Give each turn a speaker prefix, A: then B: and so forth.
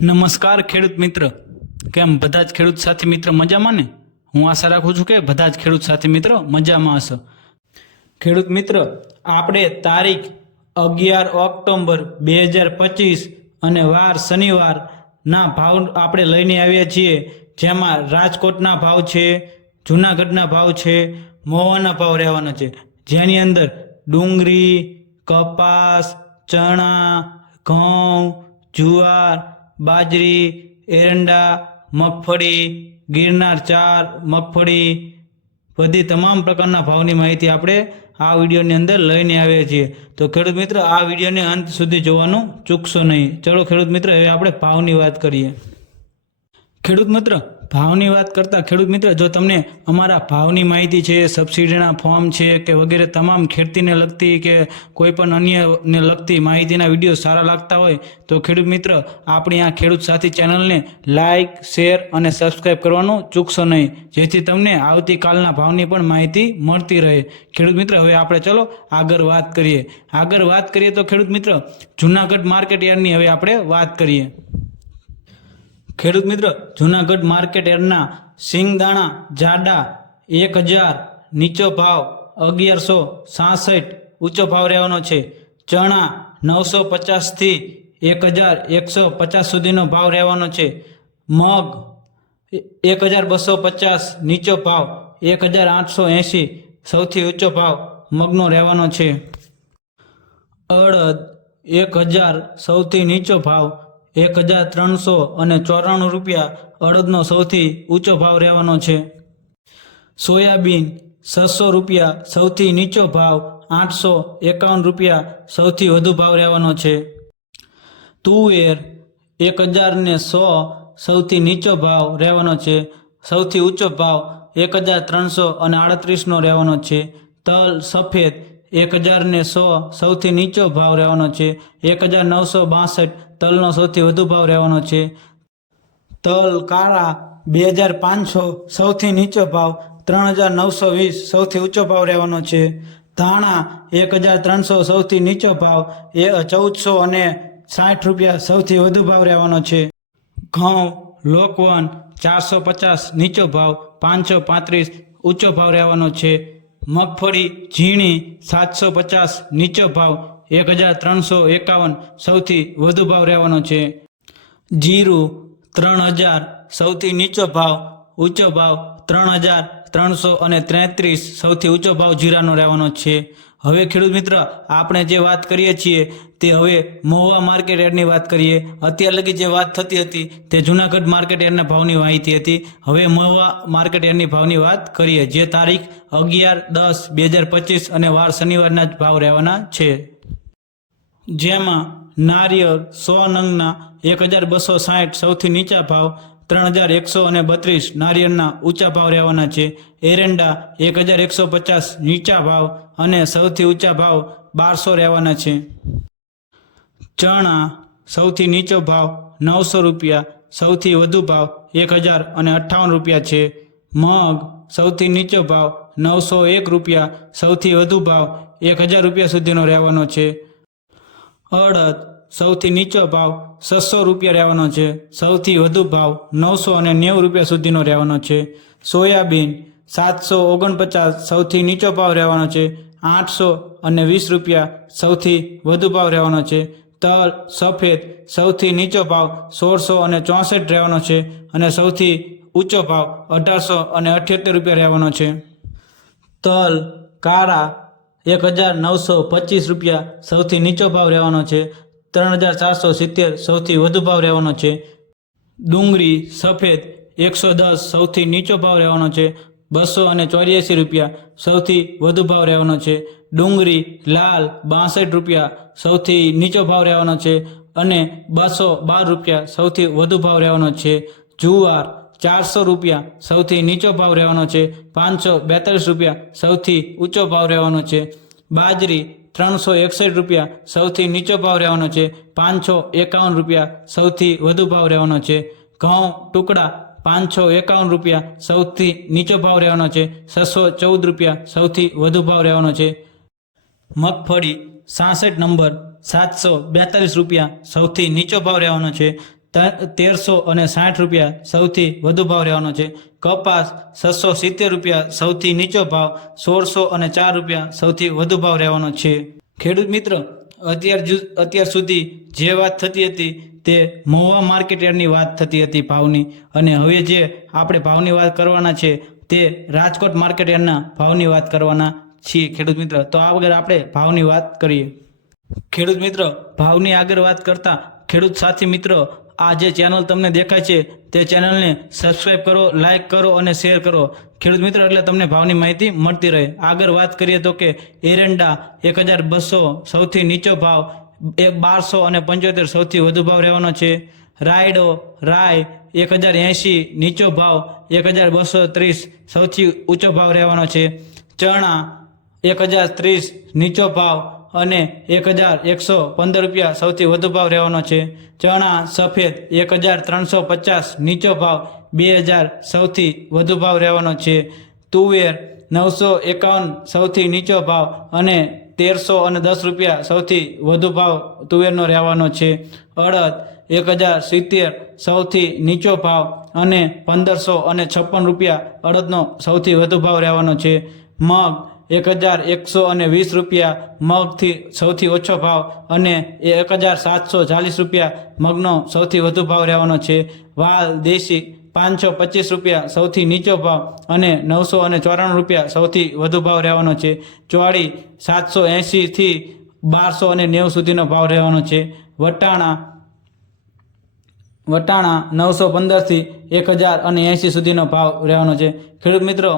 A: નમસ્કાર ખેડૂત મિત્ર. કેમ? બધા જ ખેડૂત સાથી મિત્ર મજામાં ને? હું આશા રાખું છું કે બધા જ ખેડૂત સાથી મિત્ર મજામાં હશે. ખેડૂત મિત્ર, આપણે તારીખ અગિયાર ઓક્ટોબર બે હજાર પચીસ અને વાર શનિવારના ભાવ આપણે લઈને આવ્યા છીએ, જેમાં રાજકોટના ભાવ છે, જુનાગઢના ભાવ છે મોવાના ભાવ રહેવાના છે. જેની અંદર ડુંગળી, કપાસ, ચણા, ઘઉં, જુવાર બાજરી, એરંડા, મગફળી, ગિરનાર ચાર, મગફળી બધી તમામ પ્રકારના ભાવની માહિતી આપણે આ વિડીયોની અંદર લઈને આવીએ છીએ. તો ખેડૂત મિત્ર, આ વિડીયોને અંત સુધી જોવાનું ચૂકશો નહીં. ચલો ખેડૂત મિત્ર, હવે આપણે ભાવની વાત કરીએ. ખેડૂત મિત્ર ભાવની વાત કરતાં ખેડૂત મિત્ર, જો તમને અમારા ભાવની માહિતી છે, સબસિડીના ફોર્મ છે કે વગેરે તમામ ખેતીને લગતી કે કોઈ પણ અન્યને લગતી માહિતીના વીડિયો સારા લાગતા હોય, તો ખેડૂત મિત્ર, આપણી આ ખેડૂત સાથી ચેનલને લાઇક શેર અને સબસ્ક્રાઈબ કરવાનું ચૂકશો નહીં. જેથી તમને આવતીકાલના ભાવની પણ માહિતી મળતી રહે. ખેડૂત મિત્ર, હવે આપણે ચલો આગળ વાત કરીએ. આગળ વાત કરીએ તો ખેડૂત મિત્ર, જુનાગઢ માર્કેટ યાર્ડની હવે આપણે વાત કરીએ. ખેડૂત મિત્ર, જુનાગઢ માર્કેટ એરના સિંગદાણા, જાડા, એક હજાર, નીચો ભાવ, અગિયારસો સાસઠ, ઊંચો ભાવ રહેવાનો છે. ચણા, નવસો પચાસથી એક હજાર એકસો પચાસ સુધીનો ભાવ રહેવાનો છે. મગ, એક હજાર બસો પચાસ, નીચો ભાવ, એક હજાર આઠસો એંશી, સૌથી ઊંચો ભાવ મગનો રહેવાનો છે. અડદ, એક હજાર, સૌથી નીચો ભાવ એક હજાર ત્રણસો અને ચોરાણું રૂપિયા અડદનો સૌથી ઊંચો ભાવ રહેવાનો છે. સોયાબીન છસો રૂપિયા સૌથી નીચો ભાવ, આઠસો એકાવન રૂપિયા સૌથી વધુ ભાવ રહેવાનો છે. તુવેર એક હજાર ને સો સૌથી નીચો ભાવ રહેવાનો છે. સૌથી ઊંચો ભાવ એક હજાર ત્રણસો અને આડત્રીસનો રહેવાનો છે. તલ સફેદ એક હજાર ને સો સૌથી નીચો ભાવ રહેવાનો છે. એક હજાર નવસો બાસઠ તલનો સૌથી વધુ ભાવ રહેવાનો છે. તલ, કાળા બે હજાર પાંચસો સૌથી નીચો ભાવ, ત્રણ હજાર નવસો વીસ સૌથી ઊંચો ભાવ રહેવાનો છે. ધાણા એક હજાર ત્રણસો સૌથી નીચો ભાવ, એ ચૌદસો અને સાઠ રૂપિયા સૌથી વધુ ભાવ રહેવાનો છે. ઘઉં, લોકવન ચારસો પચાસ નીચો ભાવ, પાંચસો પાંત્રીસ ઊંચો ભાવ રહેવાનો છે. મગફળી, ઝીણી સાતસો પચાસ નીચો ભાવ એક હજાર ત્રણસો એકાવન સૌથી વધુ ભાવ રહેવાનો છે. જીરું ત્રણ હજાર સૌથી નીચો ભાવ, ઊંચો ભાવ ત્રણ હજાર ત્રણસો અને ત્રેત્રીસ સૌથી ઊંચો ભાવ જીરાનો રહેવાનો છે. હવે ખેડૂત મિત્ર, આપણે જે વાત કરીએ છીએ તે હવે મહુવા માર્કેટ યાર્ડની વાત કરીએ. અત્યાર લગી જે વાત થતી હતી તે જુનાગઢ માર્કેટ યાર્ડના ભાવની માહિતી હતી. હવે મહુવા માર્કેટ યાર્ડની ભાવની વાત કરીએ, જે તારીખ અગિયાર દસ બે હજાર પચીસ અને વાર શનિવારના જ ભાવ રહેવાના છે. જેમાં નારિયેળ સો નંગના એક હજાર બસો સાઠ સૌથી નીચા ભાવ, ત્રણ હજાર એકસો અને બત્રીસ નારિયેળના ઊંચા ભાવ રહેવાના છે. એરંડા એક હજાર એકસો પચાસ નીચા ભાવ અને સૌથી ઊંચા ભાવ બારસો રહેવાના છે. ચણા સૌથી નીચો ભાવ નવસો રૂપિયા, સૌથી વધુ ભાવ એક હજાર અને અઠ્ઠાવન રૂપિયા છે. મગ સૌથી નીચો ભાવ નવસો એક રૂપિયા, સૌથી વધુ ભાવ એક હજાર રૂપિયા સુધીનો રહેવાનો છે. અડદ, સૌથી નીચો ભાવ છસો રૂપિયા રહેવાનો છે. સૌથી વધુ ભાવ નવસો અને નેવું રૂપિયા સુધીનો રહેવાનો છે. સોયાબીન સાતસો ઓગણપચાસ સૌથી નીચો ભાવ રહેવાનો છે. આઠસો અને વીસ રૂપિયા સૌથી વધુ ભાવ રહેવાનો છે. તલ, સફેદ સૌથી નીચો ભાવ સોળસો અને ચોસઠ રહેવાનો છે અને સૌથી ઊંચો ભાવ અઢારસો અને અઠ્યોતેર રૂપિયા રહેવાનો છે. તલ, કાળા એક હજાર નવસો પચીસ રૂપિયા સૌથી નીચો ભાવ રહેવાનો છે. ત્રણ હજાર ચારસો સિત્તેર સૌથી વધુ ભાવ રહેવાનો છે. ડુંગળી, સફેદ એકસો દસ સૌથી નીચો ભાવ રહેવાનો છે. બસો અને ચોર્યાસી રૂપિયા સૌથી વધુ ભાવ રહેવાનો છે. ડુંગળી, લાલ બાસઠ રૂપિયા સૌથી નીચો ભાવ રહેવાનો છે. અને બસો બાર રૂપિયા સૌથી વધુ ભાવ રહેવાનો છે. જુવાર ચારસો રૂપિયા સૌથી નીચો ભાવ રહેવાનો છે, પાંચસો બેતાલીસ રૂપિયા સૌથી ઊંચો ભાવ રહેવાનો છે, બાજરી ત્રણસો એકસઠ રૂપિયા સૌથી નીચો ભાવ રહેવાનો છે, પાંચસો એકાવન રૂપિયા સૌથી વધુ ભાવ રહેવાનો છે, ઘઉં ટુકડા પાંચસો એકાવન રૂપિયા સૌથી નીચો ભાવ રહેવાનો છે, છસો ચૌદ રૂપિયા સૌથી વધુ ભાવ રહેવાનો છે. મગફળી સાસઠ નંબર સાતસો બેતાલીસ રૂપિયા સૌથી નીચો ભાવ રહેવાનો છે તેરસો અને સાઠ રૂપિયા સૌથી વધુ ભાવ રહેવાનો છે. કપાસ છસો સિત્તેર રૂપિયા સૌથી નીચો ભાવ, સોળસો અને ચાર રૂપિયા સૌથી વધુ ભાવ રહેવાનો છે. ખેડૂત મિત્ર, અત્યાર અત્યાર સુધી જે વાત થતી હતી તે મહુવા માર્કેટ યાર્ડની વાત થતી હતી ભાવની. અને હવે જે આપણે ભાવની વાત કરવાના છે તે રાજકોટ માર્કેટ યાર્ડના ભાવની વાત કરવાના છીએ ખેડૂત મિત્ર. તો આ વગર આપણે ભાવની વાત કરીએ. ખેડૂત મિત્ર, ભાવની આગળ વાત કરતા ખેડૂત સાથી મિત્રો આ જે ચેનલ તમને દેખાય છે, તે ચેનલને સબસ્ક્રાઇબ કરો લાઇક કરો અને શેર કરો. ખેડૂત મિત્ર, એટલે તમને ભાવની માહિતી મળતી રહે. આગળ વાત કરીએ તો કે એરંડા એક હજાર બસો સૌથી નીચો ભાવ, એક બારસો અને પંચોતેર સૌથી વધુ ભાવ રહેવાનો છે. રાયડો, રાય એક હજાર એંશી નીચો ભાવ, એક હજાર બસો ત્રીસ સૌથી ઊંચો ભાવ રહેવાનો છે. ચણા એક હજાર ત્રીસ નીચો ભાવ અને એક હજાર એકસો પંદર રૂપિયા સૌથી વધુ ભાવ રહેવાનો છે. ચણા, સફેદ એક હજાર ત્રણસો પચાસ, નીચો ભાવ બે હજાર સૌથી વધુ ભાવ રહેવાનો છે. તુવેર નવસો એકાવન, સૌથી નીચો ભાવ અને તેરસો અને દસ રૂપિયા સૌથી વધુ ભાવ તુવેરનો રહેવાનો છે. અડદ એક હજાર સિત્તેર, સૌથી નીચો ભાવ અને પંદરસો અને છપ્પન રૂપિયા અડદનો સૌથી વધુ ભાવ રહેવાનો છે. મગ એક હજાર એકસો અને વીસ રૂપિયા મગથી સૌથી ઓછો ભાવ અને એક હજાર સાતસો ચાલીસ રૂપિયા મગનો સૌથી વધુ ભાવ રહેવાનો છે. વાલ, દેશી પાંચસો પચીસ રૂપિયા સૌથી નીચો ભાવ અને નવસો અને ચોરાણું રૂપિયા સૌથી વધુ ભાવ રહેવાનો છે. ચોળી સાતસો એંશીથી બારસો અને નેવું સુધીનો ભાવ રહેવાનો છે. વટાણા વટાણા નવસો પંદરથી એક હજાર અને એંશી સુધીનો ભાવ રહેવાનો છે. ખેડૂત મિત્રો